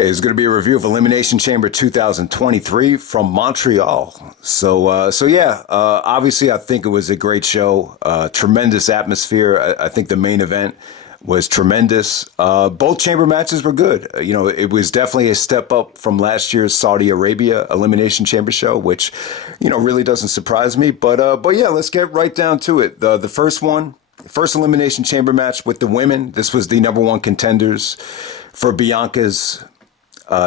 Okay, it's going to be a review of Elimination Chamber 2023 from Montreal. Obviously I think it was a great show, tremendous atmosphere. I think the main event was tremendous. Both chamber matches were good. It was definitely a step up from last year's Saudi Arabia Elimination Chamber show, which, really doesn't surprise me. But yeah, let's get right down to it. The first Elimination Chamber match with the women. This was the number one contenders for Bianca's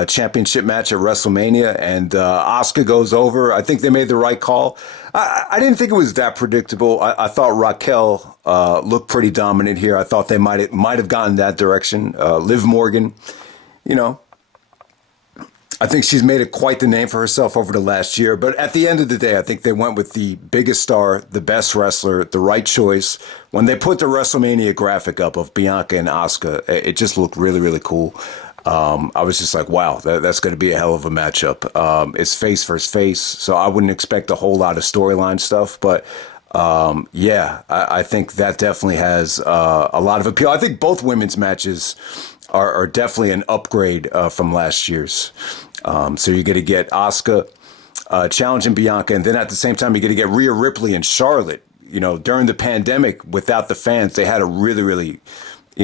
championship match at WrestleMania, and Asuka goes over. I think they made the right call. I didn't think it was that predictable. I thought Raquel looked pretty dominant here. I thought they might have gotten that direction. Liv Morgan, I think she's made it quite the name for herself over the last year. But at the end of the day, I think they went with the biggest star, the best wrestler, the right choice. When they put the WrestleMania graphic up of Bianca and Asuka, it just looked really, really cool. I was just like, wow, that's going to be a hell of a matchup. It's face versus face, so I wouldn't expect a whole lot of storyline stuff. But I think that definitely has a lot of appeal. I think both women's matches are definitely an upgrade from last year's. So you're going to get Asuka challenging Bianca, and then at the same time, you're going to get Rhea Ripley and Charlotte. During the pandemic, without the fans, they had a really, really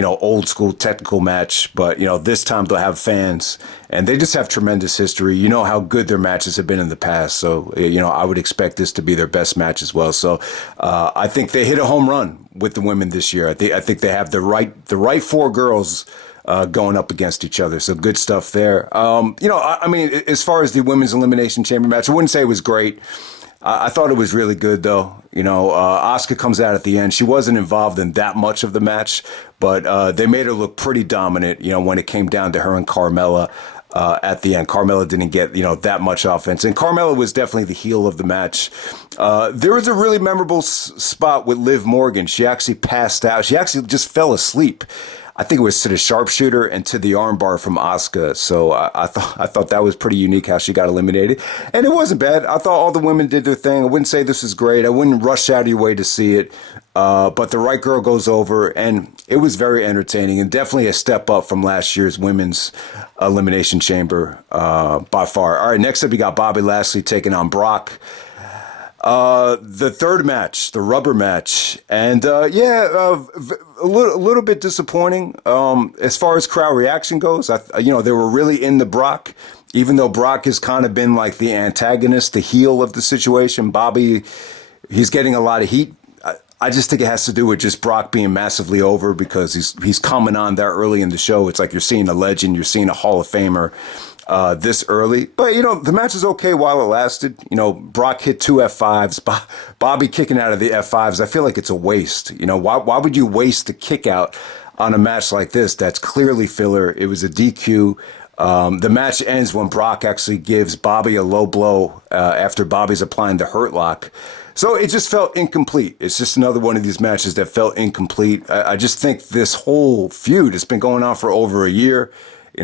old school technical match, but this time they'll have fans, and they just have tremendous history. You know how good their matches have been in the past, so I would expect this to be their best match as well. So I think they hit a home run with the women this year. I think they have the right four girls going up against each other. So good stuff there. As far as the women's elimination chamber match, I wouldn't say it was great. I thought it was really good, though. Asuka comes out at the end. She wasn't involved in that much of the match, but they made her look pretty dominant, when it came down to her and Carmela at the end. Carmela didn't get, that much offense. And Carmela was definitely the heel of the match. There was a really memorable spot with Liv Morgan. She actually passed out. She actually just fell asleep. I think it was to the sharpshooter and to the armbar from Asuka. So I thought that was pretty unique how she got eliminated. And it wasn't bad. I thought all the women did their thing. I wouldn't say this is great. I wouldn't rush out of your way to see it. But the right girl goes over, and it was very entertaining and definitely a step up from last year's women's Elimination Chamber by far. All right, next up, you got Bobby Lashley taking on Brock. The third match, the rubber match, and a little bit disappointing as far as crowd reaction goes. They were really into Brock, even though Brock has kind of been like the antagonist, the heel of the situation. Bobby, he's getting a lot of heat. I just think it has to do with just Brock being massively over because he's coming on that early in the show. It's like you're seeing a legend, you're seeing a Hall of Famer. This early. But, the match is okay while it lasted. Brock hit two F5s. Bobby kicking out of the F5s. I feel like it's a waste. Why would you waste the kick out on a match like this? That's clearly filler. It was a DQ. The match ends when Brock actually gives Bobby a low blow after Bobby's applying the Hurt Lock. So it just felt incomplete. It's just another one of these matches that felt incomplete. I just think this whole feud has been going on for over a year.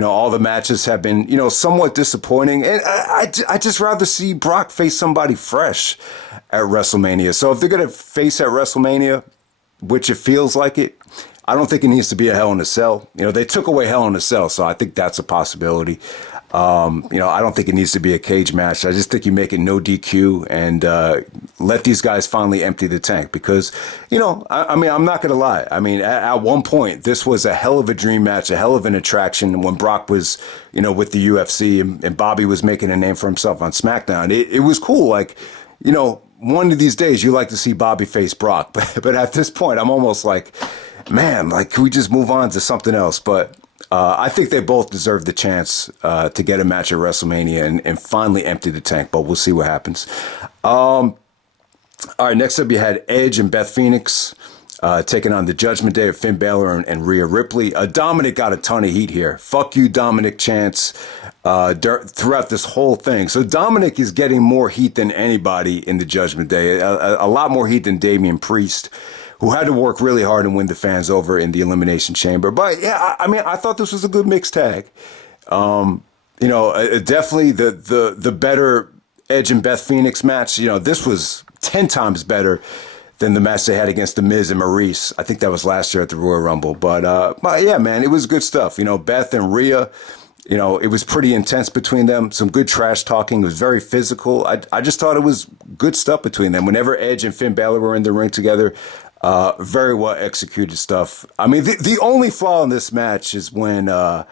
All the matches have been, somewhat disappointing. And I just rather see Brock face somebody fresh at WrestleMania. So if they're going to face at WrestleMania, which it feels like it, I don't think it needs to be a Hell in a Cell. They took away Hell in a Cell, so I think that's a possibility. I don't think it needs to be a cage match. I just think you make it no DQ and let these guys finally empty the tank because, I'm not going to lie. At one point, this was a hell of a dream match, a hell of an attraction when Brock was, with the UFC and Bobby was making a name for himself on SmackDown. It was cool. Like, one of these days you like to see Bobby face Brock. But at this point, I'm almost like, man, can we just move on to something else? But I think they both deserve the chance to get a match at WrestleMania and finally empty the tank, but we'll see what happens. All right, next up you had Edge and Beth Phoneix taking on the Judgment Day of Finn Balor and Rhea Ripley. Dominic got a ton of heat here. Fuck you, Dominic chants throughout this whole thing. So Dominic is getting more heat than anybody in the Judgment Day, a lot more heat than Damien Priest, who had to work really hard and win the fans over in the Elimination Chamber. But yeah, I thought this was a good mixed tag. Definitely the better Edge and Beth Phoneix match. This was 10 times better than the match they had against The Miz and Maurice. I think that was last year at the Royal Rumble. But yeah, man, it was good stuff. Beth and Rhea, You know, it was pretty intense between them. Some good trash talking. It was very physical. I just thought it was good stuff between them. Whenever Edge and Finn Balor were in the ring together, very well executed stuff. I mean, the only flaw in this match is when I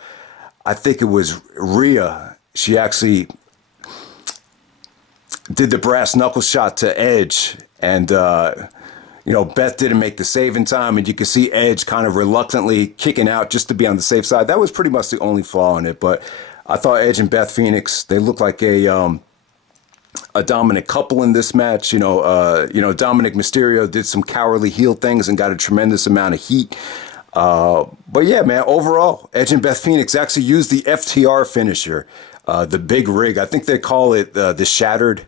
think it was Rhea. She actually did the brass knuckle shot to Edge, and Beth didn't make the save in time, and you could see Edge kind of reluctantly kicking out just to be on the safe side. That was pretty much the only flaw in it, but I thought Edge and Beth Phoenix, they looked like a dominant couple in this match. Dominic Mysterio did some cowardly heel things and got a tremendous amount of heat. But yeah, man, overall, Edge and Beth Phoenix actually used the FTR finisher, the big rig. I think they call it the shattered,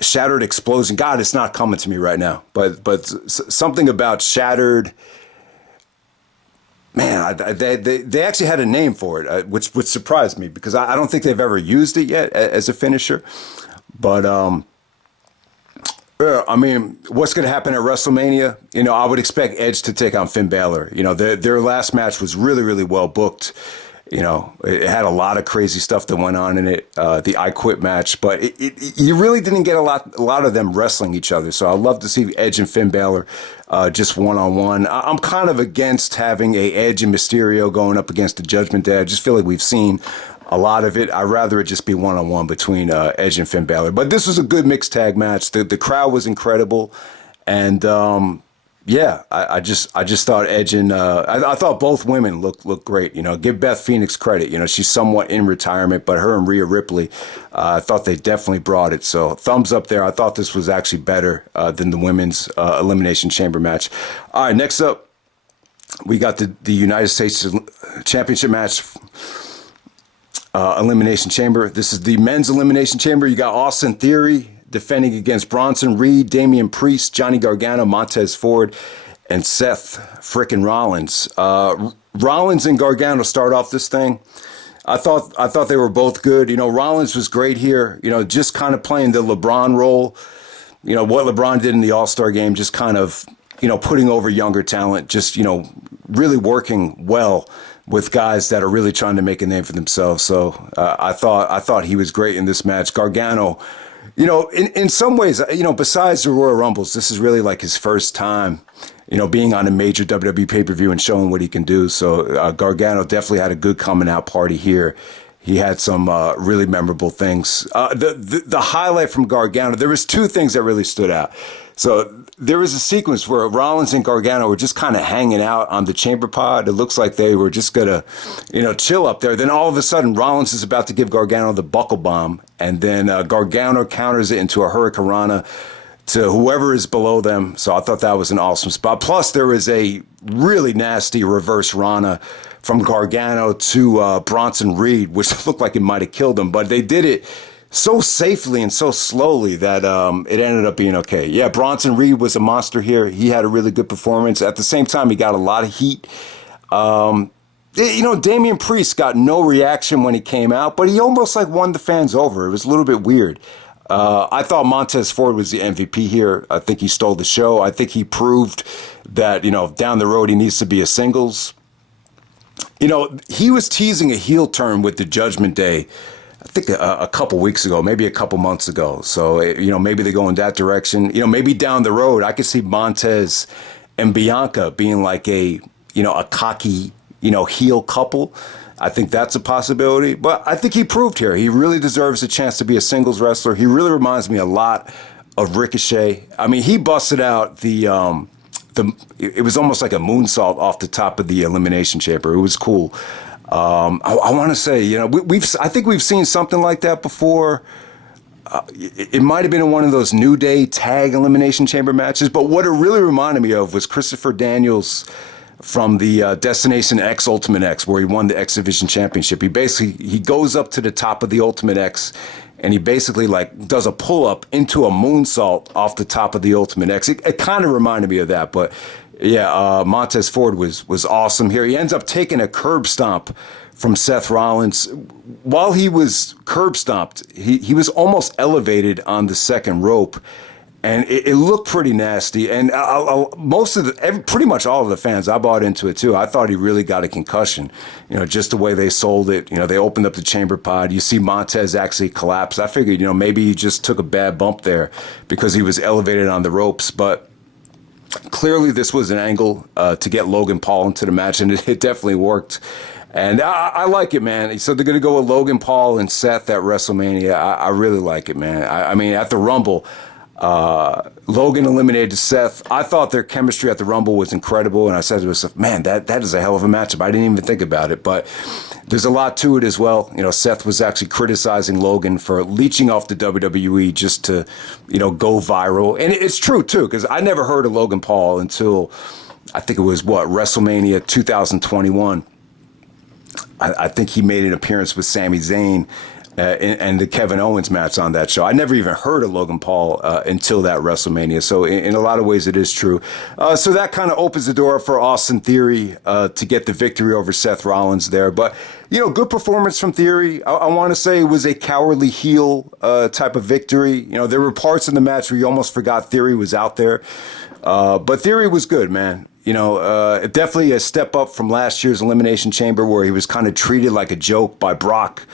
shattered explosion. God, it's not coming to me right now. But something about shattered. Man, they actually had a name for it, which surprised me because I don't think they've ever used it yet as a finisher. But I mean, what's going to happen at WrestleMania? I would expect Edge to take on Finn Balor. Their last match was really, really well booked. It had a lot of crazy stuff that went on in it, the I Quit match, but you really didn't get a lot of them wrestling each other. So I'd love to see Edge and Finn Balor just one-on-one. I'm kind of against having a Edge and Mysterio going up against the Judgment Day. I just feel like we've seen a lot of it. I'd rather it just be one-on-one between Edge and Finn Balor. But this was a good mixed tag match. The crowd was incredible. And yeah, I just thought Edge and I thought both women looked great. Give Beth Phoenix credit. She's somewhat in retirement, but her and Rhea Ripley, I thought they definitely brought it. So thumbs up there. I thought this was actually better than the women's Elimination Chamber match. All right, next up, we got the United States Championship match. Elimination Chamber. This is the men's Elimination Chamber. You got Austin Theory defending against Bronson Reed, Damien Priest, Johnny Gargano, Montez Ford, and Seth frickin' Rollins. Rollins and Gargano start off this thing. I thought they were both good. Rollins was great here. Just kind of playing the LeBron role. What LeBron did in the All-Star game, just kind of, putting over younger talent, just, really working well with guys that are really trying to make a name for themselves. So I thought he was great in this match. Gargano, in some ways, besides the Royal Rumbles, this is really like his first time, being on a major WWE pay-per-view and showing what he can do. So Gargano definitely had a good coming out party here. He had some really memorable things. The highlight from Gargano, there was two things that really stood out. So there was a sequence where Rollins and Gargano were just kind of hanging out on the chamber pod. It looks like they were just going to, chill up there. Then all of a sudden, Rollins is about to give Gargano the buckle bomb. And then Gargano counters it into a hurricanrana to whoever is below them. So I thought that was an awesome spot. Plus, there was a really nasty reverse Rana from Gargano to Bronson Reed, which looked like it might have killed him. But they did it so safely and so slowly that it ended up being okay. Yeah, Bronson Reed was a monster here. He had a really good performance. At the same time, he got a lot of heat. Damien Priest got no reaction when he came out, but he almost won the fans over. It was a little bit weird. I thought Montez Ford was the MVP here. I think he stole the show. I think he proved that, down the road he needs to be a singles. He was teasing a heel turn with the Judgment Day, I think a couple weeks ago, maybe a couple months ago. So, maybe they go in that direction. Maybe down the road, I could see Montez and Bianca being like a cocky, heel couple. I think that's a possibility. But I think he proved here. He really deserves a chance to be a singles wrestler. He really reminds me a lot of Ricochet. I mean, he busted out it was almost like a moonsault off the top of the Elimination Chamber. It was cool. I want to say, I think we've seen something like that before. It might have been in one of those New Day tag Elimination Chamber matches, but what it really reminded me of was Christopher Daniels from the Destination X Ultimate X, where he won the X Division Championship. He goes up to the top of the Ultimate X, and he basically does a pull-up into a moonsault off the top of the Ultimate X. It kind of reminded me of that, but yeah, Montez Ford was awesome here. He ends up taking a curb stomp from Seth Rollins. While he was curb stomped, he was almost elevated on the second rope, And it looked pretty nasty. And pretty much all of the fans, I bought into it too. I thought he really got a concussion. Just the way they sold it. They opened up the chamber pod. You see Montez actually collapse. I figured, maybe he just took a bad bump there because he was elevated on the ropes. But clearly this was an angle to get Logan Paul into the match, and it definitely worked. And I like it, man. So they're going to go with Logan Paul and Seth at WrestleMania. I really like it, man. I mean, at the Rumble, Logan eliminated Seth. I thought their chemistry at the Rumble was incredible, and I said to myself, man, that is a hell of a matchup. I didn't even think about it, but there's a lot to it as well. Seth was actually criticizing Logan for leeching off the WWE just to, go viral. And it's true, too, because I never heard of Logan Paul until, I think it was, WrestleMania 2021. I think he made an appearance with Sami Zayn and the Kevin Owens match on that show. I never even heard of Logan Paul until that WrestleMania. So in a lot of ways, it is true. So that kind of opens the door for Austin Theory to get the victory over Seth Rollins there. But, good performance from Theory. I want to say it was a cowardly heel type of victory. There were parts in the match where you almost forgot Theory was out there. But Theory was good, man. Definitely a step up from last year's Elimination Chamber where he was kind of treated like a joke by Brock.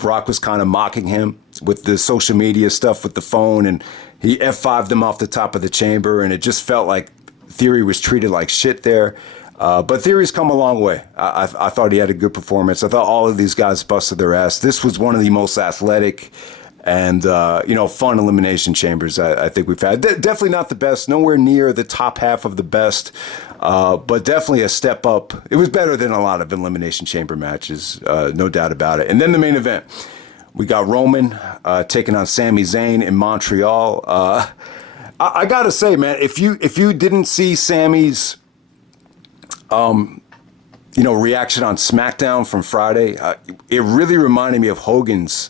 Brock was kind of mocking him with the social media stuff with the phone, and he F5'd him off the top of the chamber, and it just felt like Theory was treated like shit there. But Theory's come a long way. I thought he had a good performance. I thought all of these guys busted their ass. This was one of the most athletic and, fun Elimination Chambers I think we've had. Definitely not the best, nowhere near the top half of the best, but definitely a step up. It was better than a lot of Elimination Chamber matches, no doubt about it. And then the main event, we got Roman taking on Sami Zayn in Montreal. I got to say, man, if you didn't see Sami's reaction on SmackDown from Friday, it really reminded me of Hogan's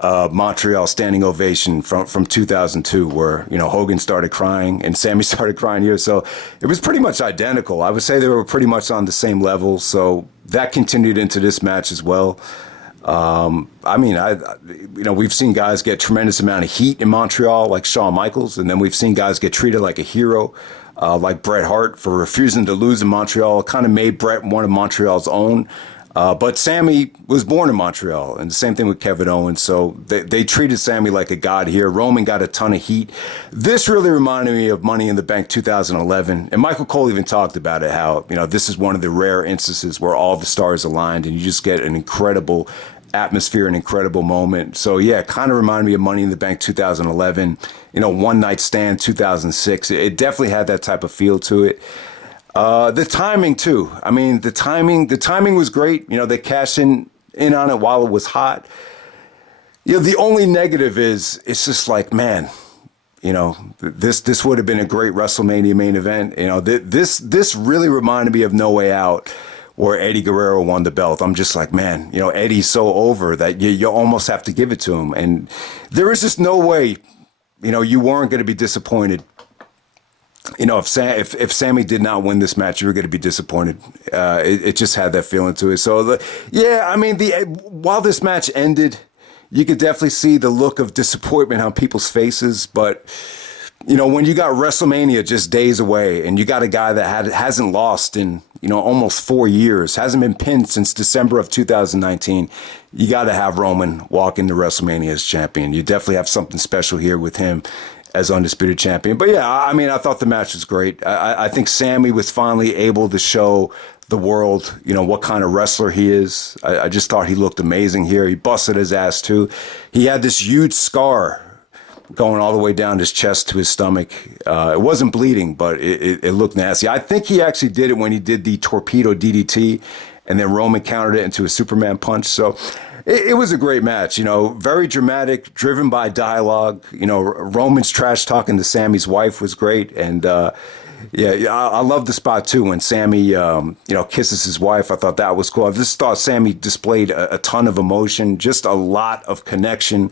Montreal standing ovation from 2002, where Hogan started crying and Sami started crying here. So it was pretty much identical. I would say they were pretty much on the same level. So that continued into this match as well. We've seen guys get tremendous amount of heat in Montreal, like Shawn Michaels, and then we've seen guys get treated like a hero, like Bret Hart, for refusing to lose in Montreal. It kind of made Bret one of Montreal's own. But Sami was born in Montreal, and the same thing with Kevin Owens. So they treated Sami like a god here. Roman got a ton of heat. This really reminded me of Money in the Bank 2011. And Michael Cole even talked about it, how, this is one of the rare instances where all the stars aligned and you just get an incredible atmosphere, an incredible moment. So, yeah, it kind of reminded me of Money in the Bank 2011, One Night Stand 2006. It definitely had that type of feel to it. The timing too. I mean, the timing was great. They cashed in on it while it was hot. The only negative is it's just like, man, this would have been a great WrestleMania main event. This really reminded me of No Way Out, where Eddie Guerrero won the belt. I'm just like, man, Eddie's so over that you almost have to give it to him. And there is just no way, you weren't going to be disappointed. If Sami did not win this match, you were going to be disappointed. It just had that feeling to it. So, while this match ended, you could definitely see the look of disappointment on people's faces. But, when you got WrestleMania just days away and you got a guy that hasn't lost in, almost 4 years, hasn't been pinned since December of 2019, you got to have Roman walk into WrestleMania as champion. You definitely have something special here with him as Undisputed Champion. But yeah, I thought the match was great. I think Sami was finally able to show the world, what kind of wrestler he is. I just thought he looked amazing here. He busted his ass too. He had this huge scar going all the way down his chest to his stomach. It wasn't bleeding, but it looked nasty. I think he actually did it when he did the torpedo DDT, and then Roman countered it into a Superman punch. So it was a great match, very dramatic, driven by dialogue. Roman's trash talking to Sami's wife was great. And, Yeah, I love the spot too when Sami, kisses his wife. I thought that was cool. I just thought Sami displayed a ton of emotion, just a lot of connection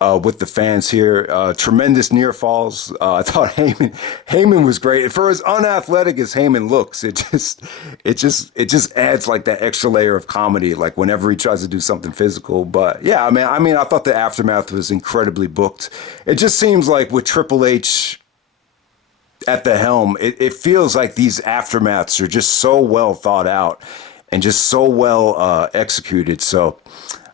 with the fans here. Tremendous near falls. I thought Heyman was great. For as unathletic as Heyman looks, it just adds like that extra layer of comedy. Like whenever he tries to do something physical. But yeah, I mean, I thought the aftermath was incredibly booked. It just seems like with Triple H at the helm, it feels like these aftermaths are just so well thought out and just so well executed. So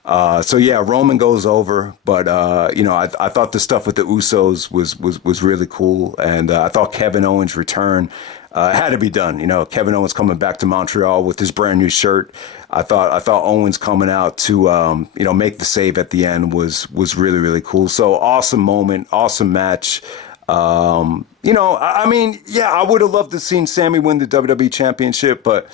yeah, Roman goes over, but I thought the stuff with the Usos was really cool, and I thought Kevin Owens' return had to be done. Kevin Owens coming back to Montreal with his brand new shirt. I thought Owens coming out to make the save at the end was really, really cool. So awesome moment, awesome match. I mean, yeah, I would have loved to seen Sami win the WWE Championship, but,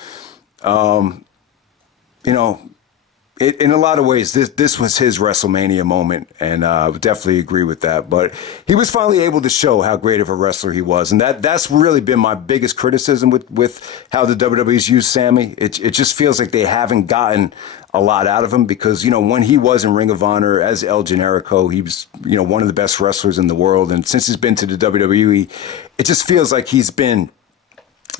in a lot of ways, this was his WrestleMania moment, and I would definitely agree with that. But he was finally able to show how great of a wrestler he was, and that's really been my biggest criticism with how the WWE's used Sami. It just feels like they haven't gotten a lot out of him because, when he was in Ring of Honor as El Generico, he was, one of the best wrestlers in the world. And since he's been to the WWE, it just feels like he's been,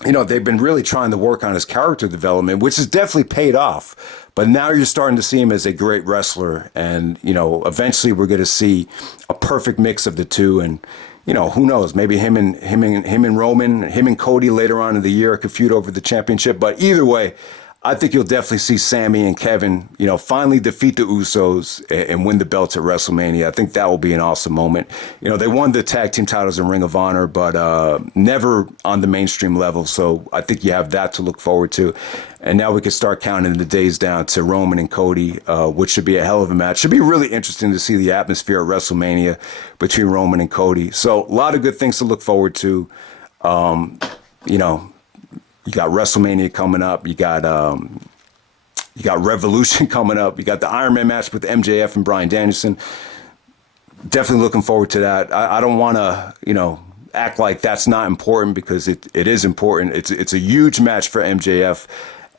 they've been really trying to work on his character development, which has definitely paid off. But now you're starting to see him as a great wrestler. And, eventually we're going to see a perfect mix of the two. And, who knows? Maybe him and Roman, him and Cody later on in the year could feud over the championship. But either way, I think you'll definitely see Sami and Kevin, finally defeat the Usos and win the belts at WrestleMania. I think that will be an awesome moment. They won the tag team titles in Ring of Honor, but never on the mainstream level. So I think you have that to look forward to. And now we can start counting the days down to Roman and Cody, which should be a hell of a match. Should be really interesting to see the atmosphere at WrestleMania between Roman and Cody. So a lot of good things to look forward to. You got WrestleMania coming up. You got Revolution coming up. You got the Iron Man match with MJF and Bryan Danielson. Definitely looking forward to that. I don't want to, act like that's not important because it is important. It's a huge match for MJF.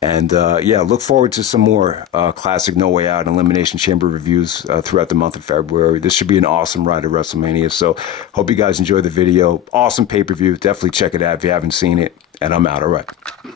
And look forward to some more classic No Way Out and Elimination Chamber reviews throughout the month of February. This should be an awesome ride at WrestleMania. So hope you guys enjoy the video. Awesome pay-per-view. Definitely check it out if you haven't seen it. And I'm out. All right.